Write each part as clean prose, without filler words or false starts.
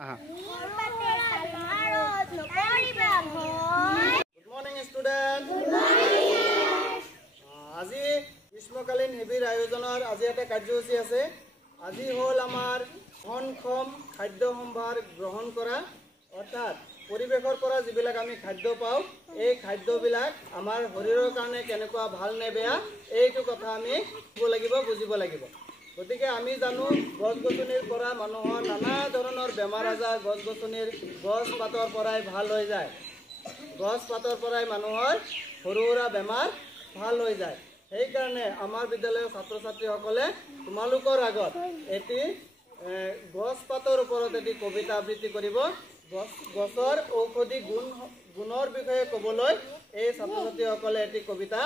Good morning, student. আজি গ্রীষ্মকালীন শিবির আয়োজনের আজি একটা কার্যসূচী আছে। আজি হল আমার বহনক্ষম খাদ্য সম্ভার গ্রহণ করা, অর্থাৎ পৰিবেশৰ পৰা যিবিলাক আমি খাদ্য পাওঁ এই খাদ্যবিলাক আমাৰ শৰীৰৰ কাৰণে কেনেকুৱা ভাল নে বেয়া এইটো কথা আমি বুজিব লাগিব। গতিকে আমি জানো গছ-গছনিৰ পৰা মানুহৰ নানা ধৰণৰ বেমাৰ আজাৰ গছ-গছনিৰ গছ পাতৰ পৰাই ভাল হৈ যায়। গছ পাতৰ পৰাই মানুহৰ সৰু সুৰা বেমাৰ ভাল হৈ যায়। সেইকাৰণে আমাৰ বিদ্যালয়ৰ ছাত্ৰ ছাত্ৰীসকলে তোমালোকৰ আগত এটি গছ পাতৰ ওপৰত এটি কবিতা আবৃত্তি কৰিব। গছৰ ঔষধি গুণৰ বিষয়ে ক'বলৈ এই ছাত্ৰ ছাত্ৰীসকলে এটি কবিতা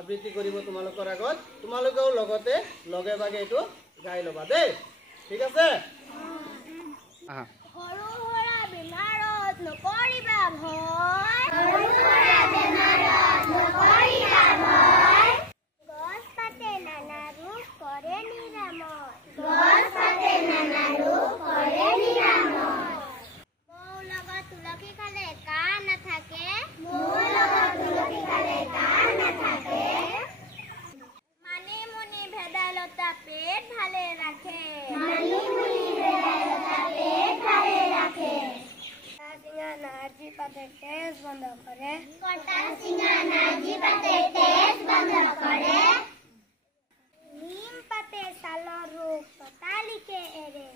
আবৃত্তি কৰিব তোমালোকৰ আগত। তোমালোকেও লগতে লগে ভাগে এইটো গাই ল'বা দেই, ঠিক আছে? সৰু সুৰা বেমাৰত নকৰিবা ভয়, গছ পাতে নানা ৰোগ কৰে নিৰাময়, মৌ লগত তুলসী খালে কাহ নাথাকে, মানিমুনি ভেদাইলতা পেট ভালে ৰাখে, নাৰ্জী পাতে তেজ বন্ধ কৰে, নিম পাতে ছালৰ ৰোগ ততালিকে এৰে,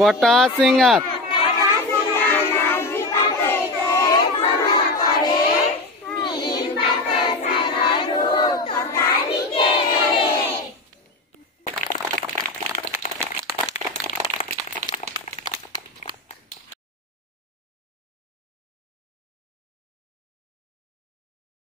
কটা চিঙাত